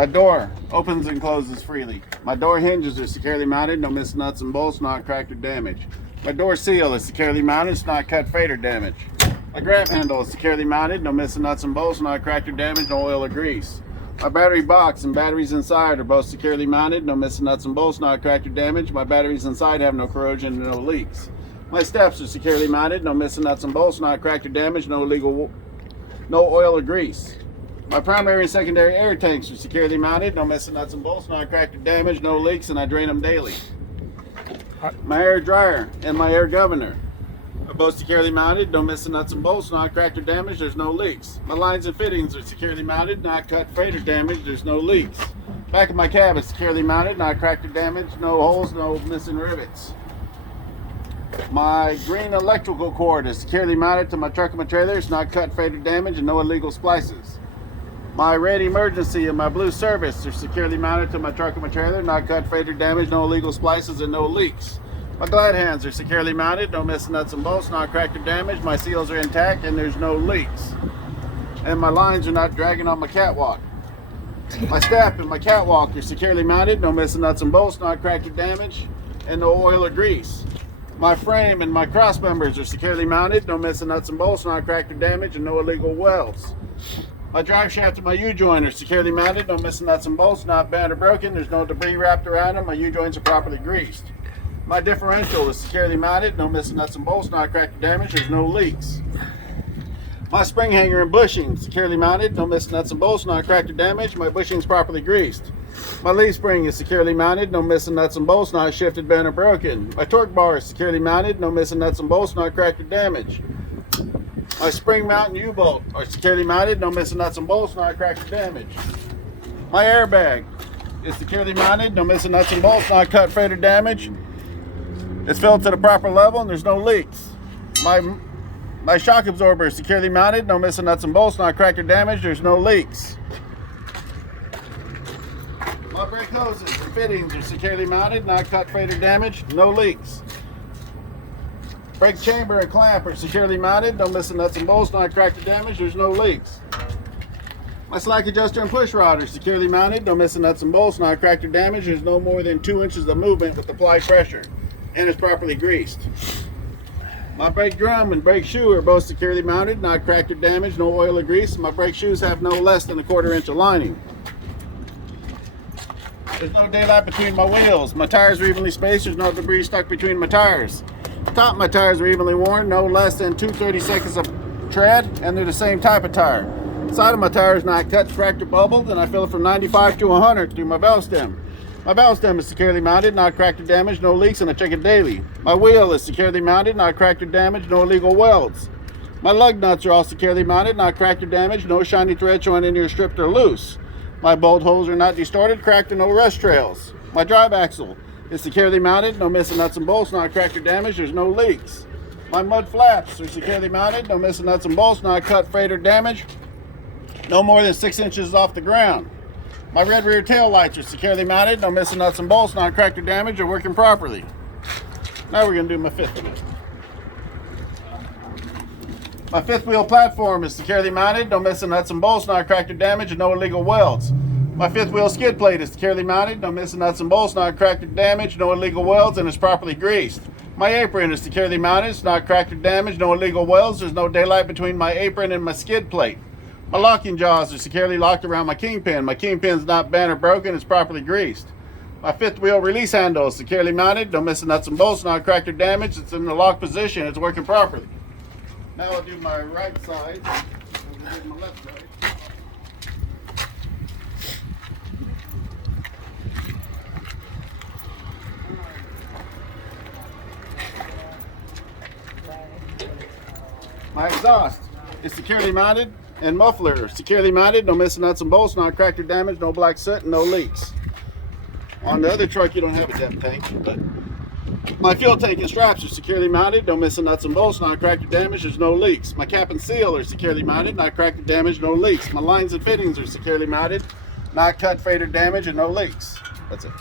My door opens and closes freely. My door hinges are securely mounted, no missing nuts and bolts, not cracked or damaged. My door seal is securely mounted, it's not cut, fade, or damaged. My grab handle is securely mounted, no missing nuts and bolts, not cracked or damaged, no oil or grease. My battery box and batteries inside are both securely mounted, no missing nuts and bolts, not cracked or damaged. My batteries inside have no corrosion and no leaks. My steps are securely mounted, no missing nuts and bolts, not cracked or damaged, no oil or grease. My primary and secondary air tanks are securely mounted, no missing nuts and bolts, not cracked or damaged, no leaks, and I drain them daily. My air dryer and my air governor are both securely mounted, no missing nuts and bolts, not cracked or damaged, there's no leaks. My lines and fittings are securely mounted, not cut, frayed, or damaged, there's no leaks. Back of my cab is securely mounted, not cracked or damaged, no holes, no missing rivets. My green electrical cord is securely mounted to my truck and my trailer, it's not cut, frayed, or damaged, and no illegal splices. My red emergency and my blue service are securely mounted to my truck and my trailer, not cut, frayed, or damaged, no illegal splices, and no leaks. My glad hands are securely mounted, no missing nuts and bolts, not cracked or damaged, my seals are intact, and there's no leaks. And my lines are not dragging on my catwalk. My staff and my catwalk are securely mounted, no missing nuts and bolts, not cracked or damaged, and no oil or grease. My frame and my cross members are securely mounted, no missing nuts and bolts, not cracked or damaged, and no illegal welds. My drive shaft and my U-joint are securely mounted, no missing nuts and bolts, not bent or broken, there's no debris wrapped around them, my U-joints are properly greased. My differential is securely mounted, no missing nuts and bolts, not cracked or damaged, there's no leaks. My spring hanger and bushing securely mounted, no missing nuts and bolts, not cracked or damaged, my bushing's properly greased. My leaf spring is securely mounted, no missing nuts and bolts, not shifted, bent, or broken. My torque bar is securely mounted, no missing nuts and bolts, not cracked or damaged. My spring mount and U-bolt are securely mounted, no missing nuts and bolts, not cracked or damaged. My airbag is securely mounted, no missing nuts and bolts, not cut, frayed, or damaged. It's filled to the proper level and there's no leaks. My shock absorber is securely mounted, no missing nuts and bolts, not cracked or damaged, there's no leaks. My brake hoses and fittings are securely mounted, not cut, frayed, or damaged, no leaks. Brake chamber and clamp are securely mounted, no missing nuts and bolts, not cracked or damaged, there's no leaks. My slack adjuster and push rod are securely mounted, no missing nuts and bolts, not cracked or damaged, there's no more than 2 inches of movement with applied pressure, and it's properly greased. My brake drum and brake shoe are both securely mounted, not cracked or damaged, no oil or grease. My brake shoes have no less than a 1/4 inch of lining. There's no daylight between my wheels. My tires are evenly spaced, there's no debris stuck between my tires. Top of my tires are evenly worn, no less than 2/32 of tread, and they're the same type of tire. Side of my tire is not cut, cracked, or bubbled, and I fill it from 95 to 100 through my valve stem. My valve stem is securely mounted, not cracked or damaged, no leaks, and I check it daily. My wheel is securely mounted, not cracked or damaged, no illegal welds. My lug nuts are all securely mounted, not cracked or damaged, no shiny thread showing any are stripped or loose. My bolt holes are not distorted, cracked, or no rust trails. My drive axle is securely mounted, no missing nuts and bolts, not cracked or damaged, there's no leaks. My mud flaps are securely mounted, no missing nuts and bolts, not cut, frayed, or damaged, no more than 6 inches off the ground. My red rear tail lights are securely mounted, no missing nuts and bolts, not cracked or damaged, or working properly. Now we're going to do my fifth wheel. My fifth wheel platform is securely mounted, no missing nuts and bolts, not cracked or damaged, and no illegal welds. My fifth wheel skid plate is securely mounted, no missing nuts and bolts, not cracked or damaged, no illegal welds, and is properly greased. My apron is securely mounted, it's not cracked or damaged, no illegal welds, there's no daylight between my apron and my skid plate. My locking jaws are securely locked around my kingpin. My kingpin's not bent or broken, it's properly greased. My fifth wheel release handle is securely mounted, no missing nuts and bolts, not cracked or damaged, it's in the lock position, it's working properly. Now I'll do my right side, and my left side. My exhaust is securely mounted, and muffler securely mounted, no missing nuts and bolts, not cracked or damaged, no black soot, and no leaks. On the other truck you don't have a depth tank, but my fuel tank and straps are securely mounted, no missing nuts and bolts, not cracked or damaged, there's no leaks. My cap and seal are securely mounted, not cracked or damaged, no leaks. My lines and fittings are securely mounted, not cut, frayed, or damaged, and no leaks. That's it.